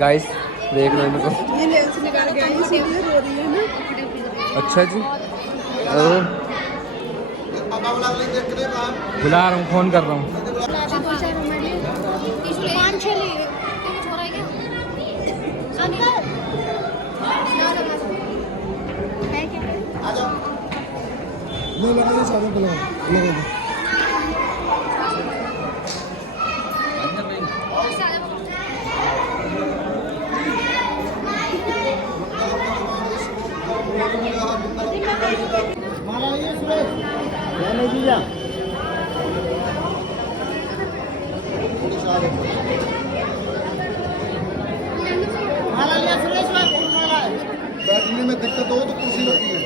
Guys देख लो इनको। ये लेंस निकाल के आई सीधी रो रही है ना। अच्छा जी बुला रहा हूँ, फोन कर रहा हूँ। बैठने में दिक्कत हो तो कुर्सी रखी है।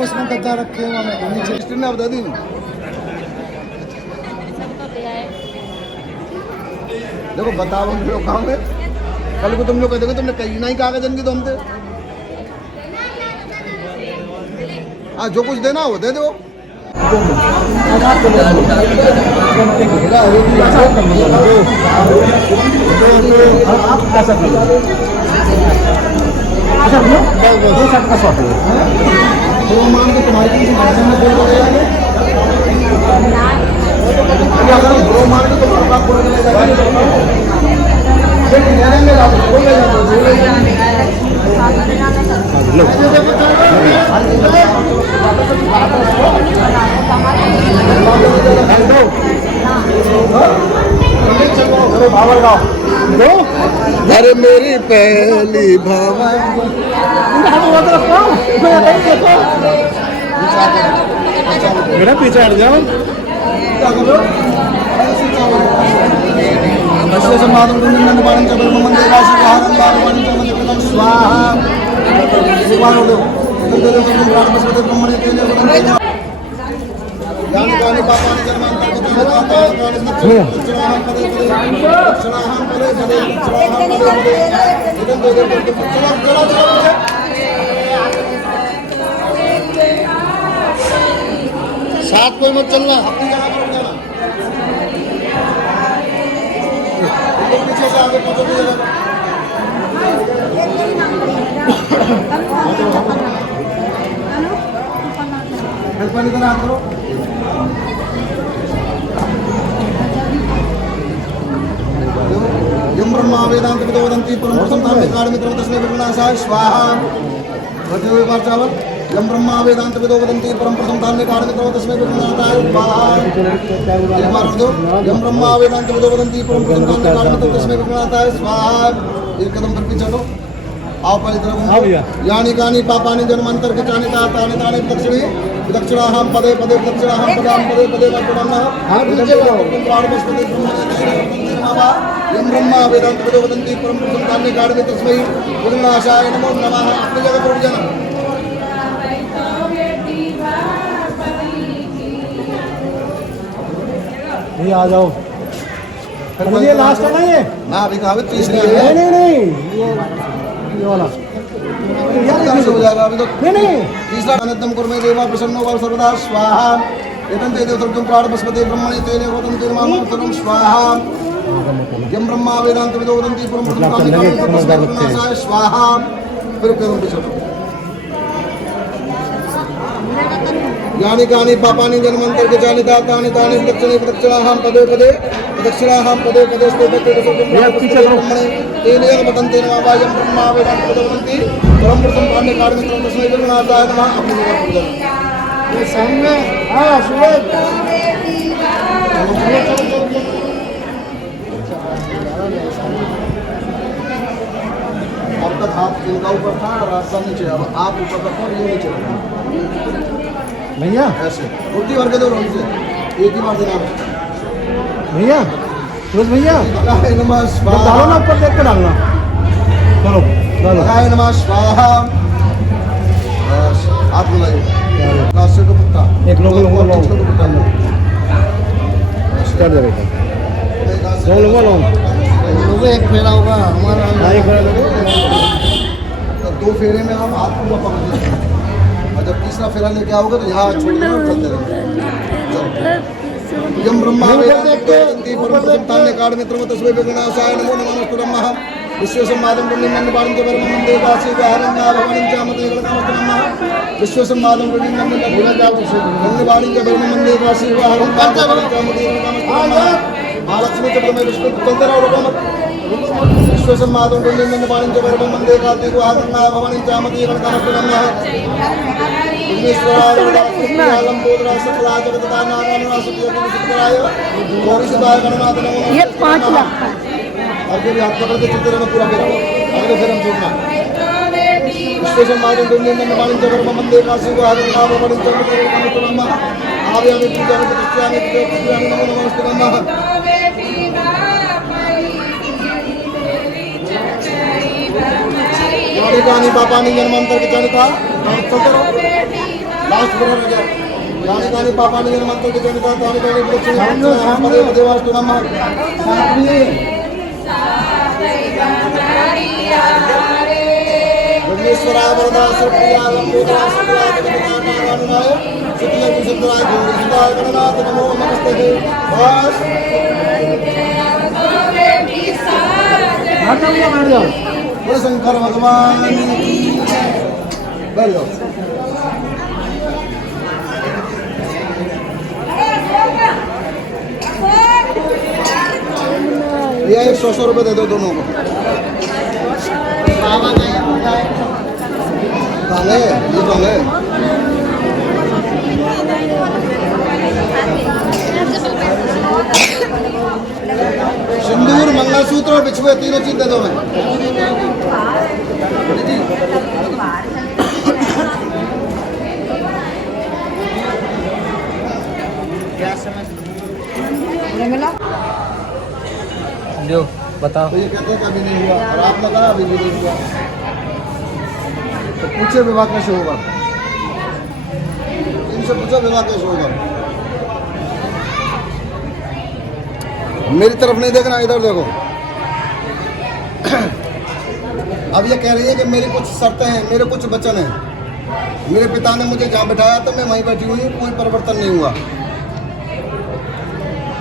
उसमें गद्दा रखे हुआ मैं नीचे स्टैंड आप दादी देखो बताओ हम लोग काम है। कल को तुम लोग कहते तुमने कहीं नहीं कागज की तो हमसे हाँ जो कुछ देना हो दे दो। मान के तुम्हारी भाषा में बोल रहे हैं अगर ब्रो मान के तो बात बोल के ले जाएंगे अरे मेरी पहली भावा मेरा पीछे हट जाओ। साथ कोई मत चलना अपनी जगह पर रुक जाना पीछे से आगे पहुंचो अपनी जगह पर इधर आ करो। यम ब्रह्मा वेदांत विदो वदन्ति परम प्रसन्नां कारणमित्रं तस्मै विघ्नाशाय स्वाहा। बचे हुए बार चावल यम ब्रह्मा वेदांत विदो वदन्ति परम प्रसन्नां कारणमित्रं तस्मै विघ्नाशाय स्वाहा। एक बार दो यम ब्रह्मा वेदांत विदो वदन्ति परम प्रसन्नां कारणमित्रं तस्मै विघ्नाशाय स्वाहा। एक कदम पर पीछे चलो आओ पहले तरफ यानी कानी पापानि जन्मांतर के चानि तानि तानि दक्षिणी दक्षिणाहं पदे पदे दक्षिणाहं पदां पदे पदे वर्तमानः यम ब्रह्मा वेदांत विदो वदन्ति परम प्रसन्नां कारणमित्रं तस्मै विघ्नाशाय नमो नमः। अपनी जगह पर जाना ये आ जाओ। ये लास्ट है ना ये ना अभी कहा तीसरी है। नहीं ये वाला हो जाएगा अभी तो नहीं तीसरा अनंतम कुर्मे देवा प्रसन्नो वा सर्वदा स्वाहा। एतं ते देवतम प्राणपस्पते ब्रह्मणे तेने वदन्ति नमः स्वाहा। यम ब्रह्मा वेदांत विदो वदन्ति परम प्रसन्नां स्वाहा। फिर करो पीछे यानी कानी पापानि जन्मांतर के जानि तानि तानि दक्षिणे दक्षिणाहं पदे पदे दक्षिणाहं पदे पदे स्थिते ब्रह्मणे तेने वदन्ति नमः यम ब्रह्मा वेदांत विदो वदन्ति परम प्रसन्नां कारणमित्रं तस्मै विघ्नाशाय नमः। अपनी जगह पर जाना ये सामने हां सूरज आपका हाथ इनका ऊपर था रास्ता नीचे अब आप ऊपर रखो ये नीचे रखो भैया ऐसे उल्टी भर के दो रोड से एक ही बार देना भैया रोज भैया नमः स्वाहा। डालो ना ऊपर देख के डालना। चलो डालो नमः स्वाहा। हाथ मिलाइए कासे का पत्ता एक लोगों को लो छोटा पत्ता लो कर दे बेटा दो लोगों लो लोग एक फेरा होगा हमारा एक फेरा दो तो 2 फेरे में आप हाथ पूरा पकड़ लीजिए और जब तीसरा फेरा लेके आओगे तो यहाँ छोड़ देना और चलते रहेंगे यम ब्रह्मा वेदांति परम संतान काड़ मित्र तस्मै विघ्नाशाय नमो नमः ब्रह्मा विश्वसंवादं पुण्यमन्द बाणं च परमं देवासी गाहनं भगवानं च मते नमः विश्वसंवादं पुण्यमन्द बाणं च परमं देवासी गाहनं भगवानं च मते नमः महालक्ष्मी च परमे विष्णु चलते रहो लोगों मत विश्वसंवादं पुण्यमन्द बाणं च परमं देवासी गाहनं भगवानं च मते नमः ये 5 लाख का आगे भी हाथ पकड़ के चलते रहना पूरा फेरा अगले फेरा में छोड़ना स्टेशन मार्ग दुनिया में पानी जबर में मंदिर का शिव आगे नाम बड़ी जबर में नमः नमः आवे आवे पूजा में प्रतिष्ठा में पूजा में नमः नमः गाड़ी का नहीं पापा नहीं जन्मांतर के जनता चलते रहो लास्ट पूरा रह गया गाड़ी का नहीं पापा नहीं जन्मांतर के जनता गाड़ी का नहीं पृथ्वी देवास तो नमः विघ्नेश्वराय वरदाय सुप्रियाय लंबोदराय शुक्लाय जगन्नाथाय शुक्लाय विशुद्धाय गौरीशुद्धाय गणनाथ नमो नमस्ते बस बोले शंकर भगवान की बैठ जाओ ये 100 रुपये दे दो दोनों को काले ये काले सिंदूर मंगलसूत्र और बिछुए तीनों चीज दे दो मैं जो बताओ तो ये कहते हैं कि अभी नहीं हुआ और आपने कहा अभी भी नहीं हुआ तो पूछे विवाह कैसे होगा इनसे पूछो विवाह कैसे होगा मेरी तरफ नहीं देखना इधर देखो अब ये कह रही है कि मेरी कुछ शर्तें हैं मेरे कुछ वचन हैं मेरे पिता ने मुझे जहाँ बिठाया तो मैं वहीं बैठी हुई कोई परिवर्तन नहीं हुआ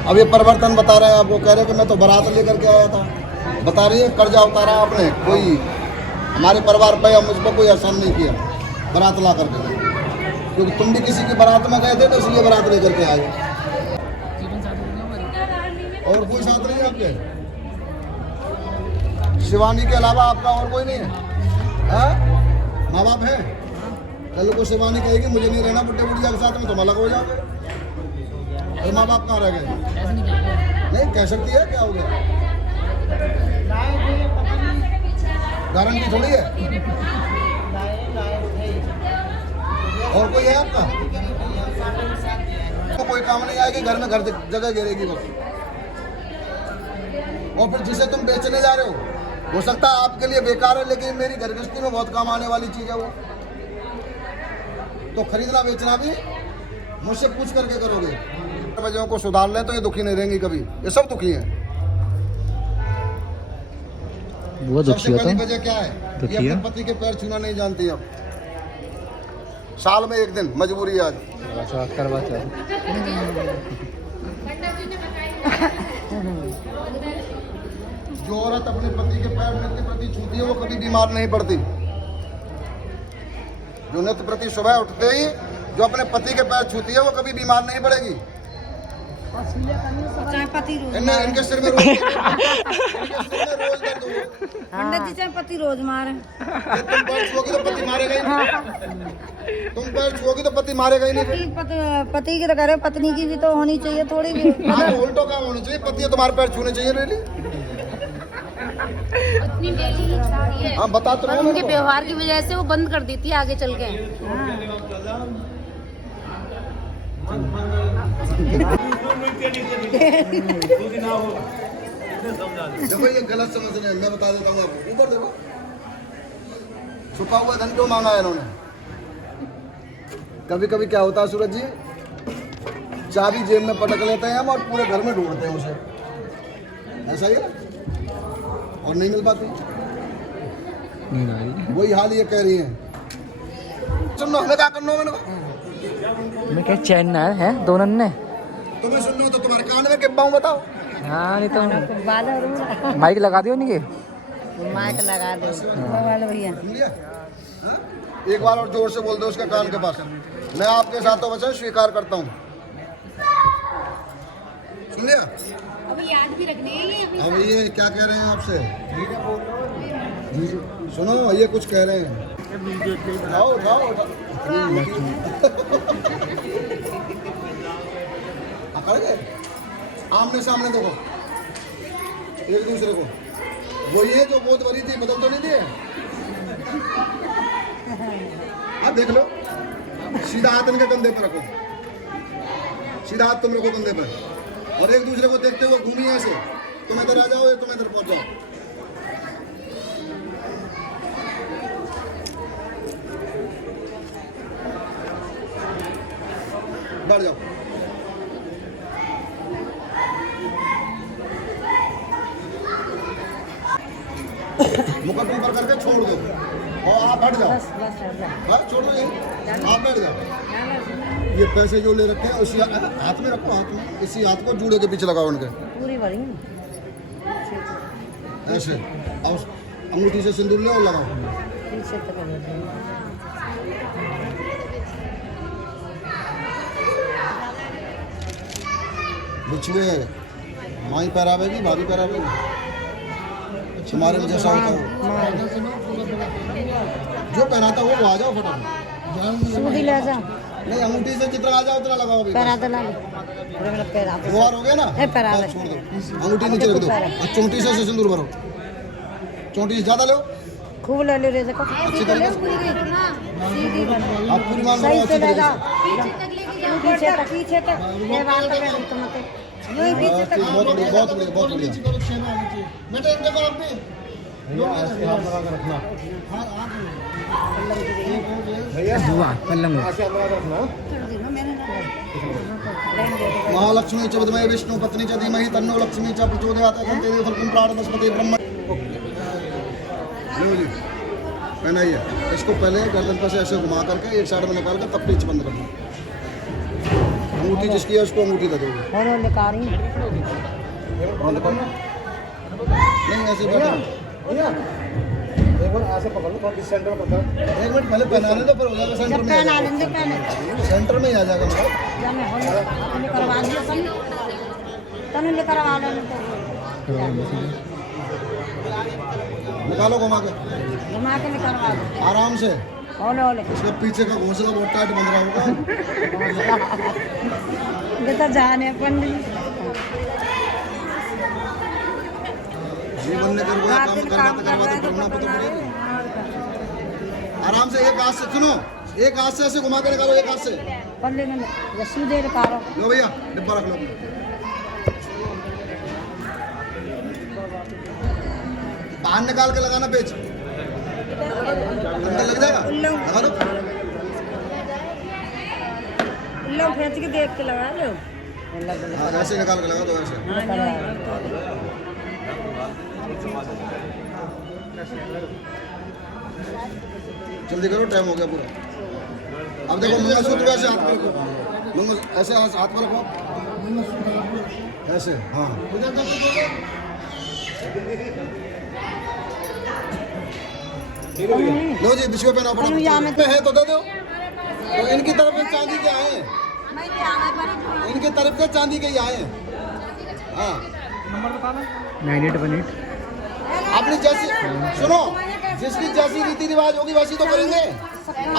अब ये परिवर्तन बता रहे हैं आपको कह रहे हैं कि मैं तो बारात लेकर के आया था बता रही है कर्जा उतारा आपने कोई हमारे परिवार पे या मुझ पर कोई एहसान नहीं किया बारात ला करके क्योंकि तुम भी किसी की बारात में गए थे तो इसलिए बारात लेकर के आए और कोई साथ नहीं है आपके शिवानी के अलावा आपका और कोई नहीं है माँ बाप है कल को शिवानी कहेगी मुझे नहीं रहना बुढ़े बुढ़िया के साथ में तुम अलग हो जाओगे और माँ बाप कहाँ रह गए नहीं कह सकती है क्या हो गया गारंटी थोड़ी है और कोई है आपका तो कोई काम नहीं आएगी घर में घर जगह घेरेगी बस और फिर जिसे तुम बेचने जा रहे हो सकता है आपके लिए बेकार है लेकिन मेरी घर गृहस्थी में बहुत काम आने वाली चीज है वो तो खरीदना बेचना भी मुझसे पूछ करके करोगे वजहों को सुधार ले तो ये दुखी नहीं रहेंगी कभी ये सब दुखी हैं वो दुखी होता है वजह क्या है ये अपने पति के पैर छूना नहीं जानती अब साल में एक दिन मजबूरी आज करवा चाहे जो औरत अपने पति के पैर नित्य प्रति छूती है वो कभी बीमार नहीं पड़ती जो नित्य प्रति सुबह उठते ही जो अपने पति के पैर छूती है वो कभी बीमार नहीं पड़ेगी इनके सिर में रोज दर्द होगा पंडित जी चाहे पति रोज मारे तुम पैर छुओगी तो पति मारेगा ही नहीं तुम पैर छुओगी तो पति मारेगा ही नहीं पति की तो करे पत्नी की भी तो होनी चाहिए थोड़ी भी उल्टो काम होना चाहिए पति तुम्हारे पैर छूने चाहिए रेली हाँ बता तो उनके व्यवहार की वजह से वो बंद कर दी थी आगे चल के देखो ये गलत समझ रहे हैं मैं बता देता हूँ आपको ऊपर देखो छुपा हुआ धन क्यों मांगा है इन्होंने कभी कभी क्या होता है सूरज जी, चाबी जेब में पटक लेते हैं हम और पूरे घर में ढूंढते हैं उसे, ऐसा ही है और नहीं मिल पाती। नींद आ रही है। वही हाल ये कह रही है। सुन लो हमें क्या करना है, मैं क्या चैन ना है दो नन्ने। तुम्हें सुन लो तो तुम्हारे कान में किब्बाऊं बताओ। हाँ नहीं तो बाल माइक लगा दियो नहीं के। माइक लगा दो बाल भैया। सुन लिया? हाँ? एक बार और जोर से बोल दो उसके कान के पास, मैं आपके साथ तो वचन स्वीकार करता हूँ। सुन लिया? अभी याद भी रखने हैं ये अभी। अब ये क्या कह रहे हैं आपसे? सुनो ये कुछ कह रहे हैं। उठाओ उठाओ अकड़ गए। आमने सामने देखो एक दूसरे को। वो ये जो बहुत बड़ी थी बदल तो नहीं दिए? अब देख लो, सीधा हाथ इनके कंधे पर रखो, सीधा हाथ तुम रखो कंधे पर और एक दूसरे को देखते हुए घूमिए ऐसे। तुम इधर आ जाओ, तुम इधर पहुंच जाओ। बैठ जाओ। मुकट ऊपर करके छोड़ दो और आप बैठ जाओ। हाँ छोड़ दो, यही आप बैठ जाओ। ये पैसे जो ले रखे हैं उसी हाथ में रखो, हाथ में इसी हाथ को जूड़े के पीछे लगाओ उनके पूरी भरी ऐसे। और अंगूठी से सिंदूर ले और लगाओ। पीछे तक बिछुए माई पहरावेगी, भाभी पहरावेगी, तुम्हारे में जैसा होता हो जो पहनाता हो वो आ जाओ फटाफट। सूदी ले जा नहीं अंगूठी से जितना आ जाओ उतना लगाओ। अभी पैरा दला पैरा दो बार हो गया ना, पैरा बस छोड़ दो, अंगूठी नीचे रख दो और चोटी से सिंदूर भरो। चोटी से ज्यादा लो, खूब ले लो रे देखो अच्छी तरीके से सीधी कर आप पूरी मान लो सही अच्छी से ले तरीके जा से। पीछे तक ये बात कर रही तुम मत यूं ही पीछे तक बहुत बढ़िया बहुत बढ़िया बहुत बढ़िया। महालक्ष्मी च विद्महे विष्णु पत्नी च धीमहि तन्नो लक्ष्मी च प्रचोदयात् तन्ते फलकं प्राणवस्पति ब्रह्म। लो जी पहनाइए इसको। पहले गर्दन पर से ऐसे घुमा करके एक साइड में निकाल कर तब पीछे बंद रखना। अंगूठी जिसकी है उसको अंगूठी दे दोगे। और लेकर आ रही बंद करना नहीं ऐसे बैठो। एक बार ऐसे पकड़ लो, थोड़ा सेंटर में पकड़। एक मिनट पहले पहनाने दो, फिर हो जाएगा सेंटर में। पहना लेंगे पहले सेंटर में ही आ जाएगा मेरा। जब मैं होने करवा दिया तनु ले करवा लेने निकालो घुमा के निकलवा दो आराम से। ओले ओले इसका पीछे का घोंसला बहुत टाइट बंध रहा होगा। ये तो जाने पंडित जी बनने कर रात दिन काम कर रहे हैं तो करना पता पड़ेगा। नहीं आराम से एक हाथ से सुनो, एक हाथ से ऐसे घुमा के निकालो, एक हाथ से। पंडित ने रस्सी दे निकालो लो भैया डिब्बा रख लो। बाहर निकाल के लगाना पेच, अंदर लग जाएगा। लगा दो। लो फेंच के देख के लगा लो हाँ ऐसे निकाल के लगा दो ऐसे। जल्दी करो टाइम हो गया पूरा। अब देखो मंगलसूत्र ऐसे हाथ पर रखो, ऐसे हाथ पर रखो ऐसे। हाँ लो जी बिछुए पे ना पड़ा है तो दे दो। तो इनकी तरफ से चांदी के आए हैं, इनकी तरफ से चांदी के ही आए हैं। हाँ 9818। आपने जैसी सुनो, जिसकी जैसी रीति रिवाज होगी वैसी तो करेंगे।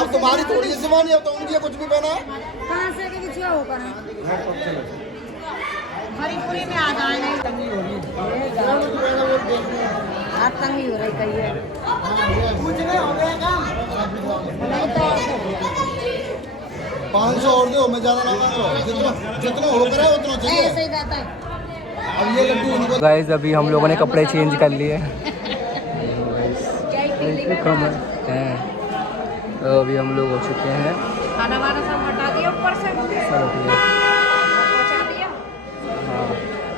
अब तुम्हारी थोड़ी सी जबानी, अब तो उनकी कुछ भी पहना है। कहाँ से कि कुछ होगा ना हरिपुरी में आ जाए तंगी हो रही हाथ तंगी हो रही कही है कुछ नहीं हो गया काम नहीं तो 500 और दो, मैं ज्यादा ना मांगो, जितना जितना हो करे उतना चाहिए। ऐसे ही रहता है अब ये लड्डू इनको गाइस अभी हम लोगों ने कपड़े चेंज कर लिए हैं। तो अभी हम लोग हो चुके हैं खाना वाना सब हटा दिया ऊपर से पहुंचा दिया। हाँ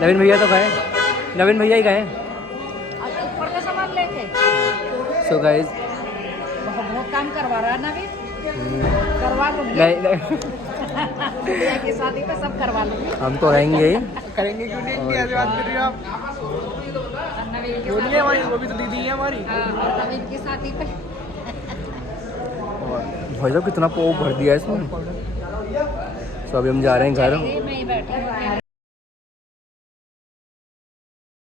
नवीन भैया तो गए, नवीन भैया ही गए। आज ऊपर का सामान लेके सो गाइस बहुत काम करवा रहा है नवीन। करवा लूंगी नहीं नहीं भैया की शादी पे सब करवा लूंगी। हम तो रहेंगे ही। करेंगे क्यों नहीं, इतनी ऐसी बात कर रही हो आप? नवीन की बोलिए हमारी, वो भी तो दीदी है हमारी। हाँ, और नवीन की शादी पे भाई साहब कितना पोप भर दिया इसमें। सो अभी हम जा रहे हैं घर। मैं ही बैठी हूँ।